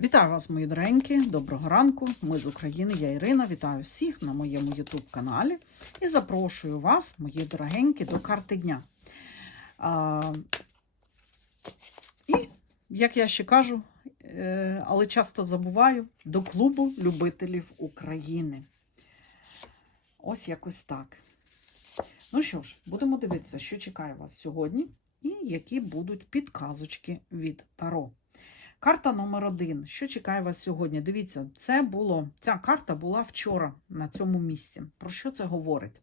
Вітаю вас, мої доренькі, доброго ранку. Ми з України, я Ірина. Вітаю всіх на моєму YouTube каналі і запрошую вас, мої дорогенькі, до карти дня. А, і, як я ще кажу, е, але часто забуваю, до клубу любителів України. Ось якось так. Ну що ж, будемо дивитися, що чекає вас сьогодні, і які будуть підказочки від Таро. Карта номер один. Що чекає вас сьогодні? Дивіться, це було, ця карта була вчора на цьому місці. Про що це говорить?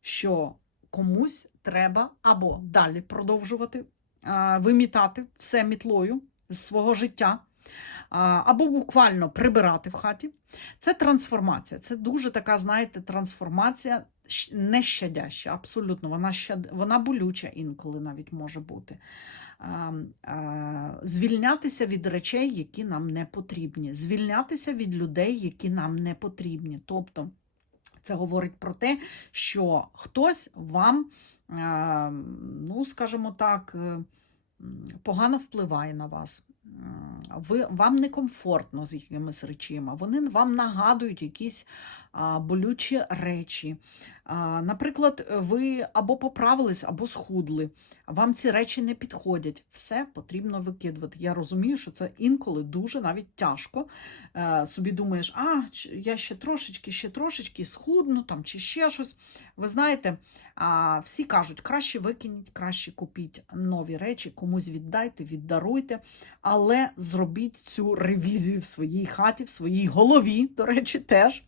Що комусь треба або далі продовжувати вимітати все мітлою з свого життя, або буквально прибирати в хаті. Це трансформація. Це дуже така, знаєте, трансформація щ- нещадяща, абсолютно. Вона, щад... вона болюча інколи навіть може бути. Звільнятися від речей, які нам не потрібні, звільнятися від людей, які нам не потрібні. Тобто це говорить про те, що хтось вам, ну, скажімо так, е, погано впливає на вас. Ви, вам некомфортно з якимись речима, вони вам нагадують якісь а, болючі речі. Наприклад, ви або поправились, або схудли. Вам ці речі не підходять. Все потрібно викидувати. Я розумію, що це інколи дуже навіть тяжко. Е, собі думаєш, а я ще трошечки, ще трошечки схудну там чи ще щось. Ви знаєте, всі кажуть, краще викиніть, краще купіть нові речі, комусь віддайте, віддаруйте, але зробіть цю ревізію в своїй хаті, в своїй голові, до речі, теж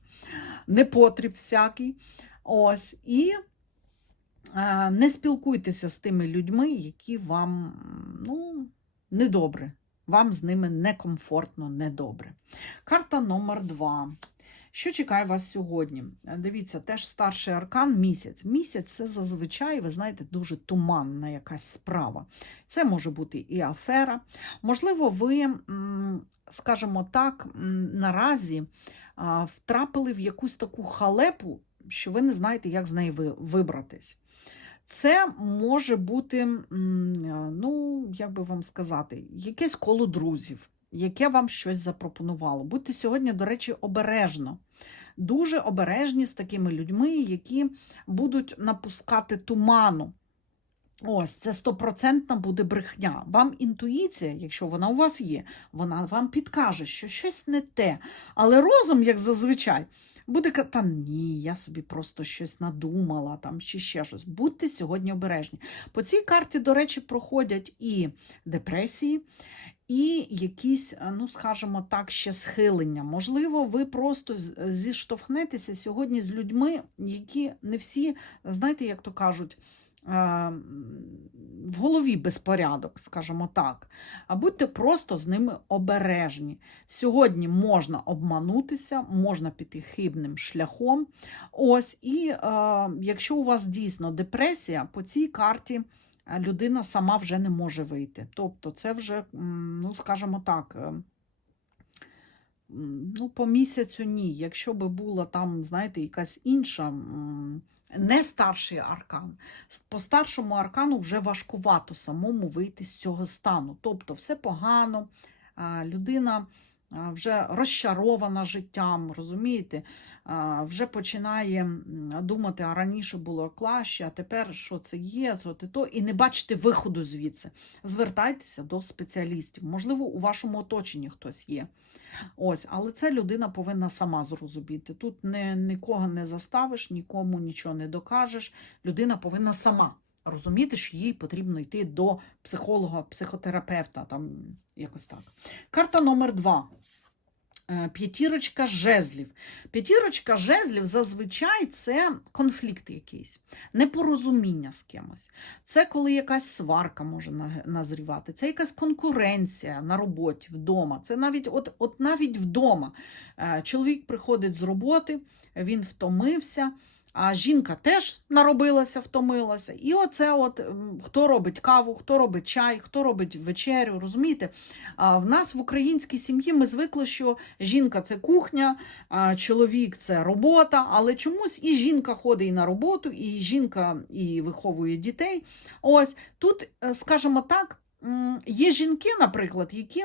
непотріб всякий. Ось. І е, не спілкуйтеся з тими людьми, які вам ну, недобре. Вам з ними некомфортно, недобре. Карта номер два. Що чекає вас сьогодні? Дивіться, теж старший аркан місяць. Місяць це зазвичай, ви знаєте, дуже туманна якась справа. Це може бути і афера. Можливо, ви, скажімо так, наразі втрапили в якусь таку халепу, що ви не знаєте, як з неї вибратись. Це може бути, е, ну, як би вам сказати, якесь коло друзів, яке вам щось запропонувало. Будьте сьогодні, до речі, обережно. Дуже обережні з такими людьми, які будуть напускати туману. Ось, це стопроцентна буде брехня. Вам інтуїція, якщо вона у вас є, вона вам підкаже, що щось не те. Але розум, як зазвичай, буде казати, та ні, я собі просто щось надумала там чи ще щось. Будьте сьогодні обережні. По цій карті, до речі, проходять і депресії, і якісь, е, ну скажімо так, ще схилення. Можливо, ви просто зіштовхнетеся сьогодні з людьми, які не всі, знаєте, як то кажуть, в голові безпорядок, скажімо так. А будьте просто з ними обережні. Сьогодні можна обманутися, можна піти хибним шляхом. Ось, і е, якщо у вас дійсно депресія, по цій карті е, людина сама вже не може вийти. Тобто, це вже, ну скажімо так. е, Ну, по місяцю ні. Якщо би була там, знаєте, якась інша, не старший аркан. По старшому аркану вже важкувато самому вийти з цього стану. Тобто, все погано, людина вже розчарована життям, розумієте, вже починає думати, а раніше було краще, а тепер що це є, то те то, і не бачите виходу звідси. Звертайтеся до спеціалістів. Можливо, у вашому оточенні хтось є. Ось, але це людина повинна сама зрозуміти. Тут не, нікого не заставиш, нікому нічого не докажеш. Людина повинна сама розуміти, що їй потрібно йти до психолога, психотерапевта, там якось так. Карта номер два. Е, П'ятірочка жезлів. П'ятірочка жезлів зазвичай це конфлікт якийсь, непорозуміння з кимось. Це коли якась сварка може на- назрівати, це якась конкуренція на роботі, вдома. Це навіть от, от навіть вдома. Е, Чоловік приходить з роботи, він втомився. А жінка теж наробилася, втомилася. І оце от хто робить каву, хто робить чай, хто робить вечерю. Розумієте? А в нас в українській сім'ї ми звикли, що жінка це кухня, чоловік це робота, але чомусь і жінка ходить на роботу, і жінка і виховує дітей. Ось тут, е, скажімо так, є жінки, наприклад, які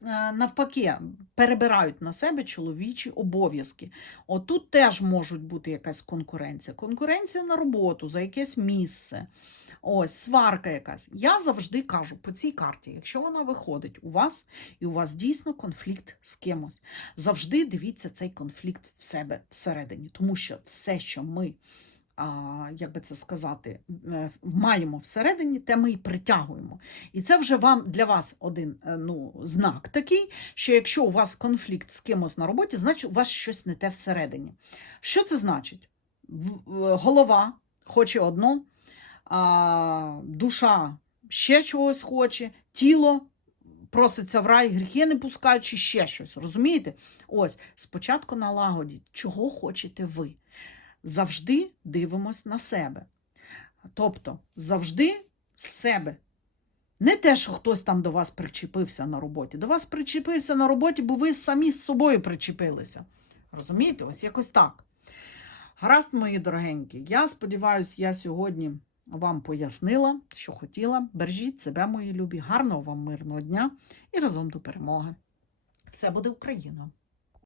навпаки перебирають на себе чоловічі обов'язки. Отут теж можуть бути якась конкуренція. Конкуренція на роботу за якесь місце. Ось, сварка якась. Я завжди кажу по цій карті, якщо вона виходить у вас, і у вас дійсно конфлікт з кимось, завжди дивіться цей конфлікт в себе всередині, тому що все, що ми, як би це сказати, е, маємо всередині, те ми і притягуємо. І це вже вам для вас один е, ну, знак такий, що якщо у вас конфлікт з кимось на роботі, значить у вас щось не те всередині. Що це значить? Голова хоче одно, душа ще чогось хоче, тіло проситься в рай, гріхи не пускають, чи ще щось. Розумієте? Ось, спочатку налагодіть, чого хочете ви. Завжди дивимось на себе. Тобто, завжди з себе. Не те, що хтось там до вас причепився на роботі. До вас причепився на роботі, бо ви самі з собою причепилися. Розумієте? Ось якось так. Гаразд, мої дорогенькі, я сподіваюся, я сьогодні вам пояснила, що хотіла. Бережіть себе, мої любі, гарного вам мирного дня і разом до перемоги. Все буде Україна!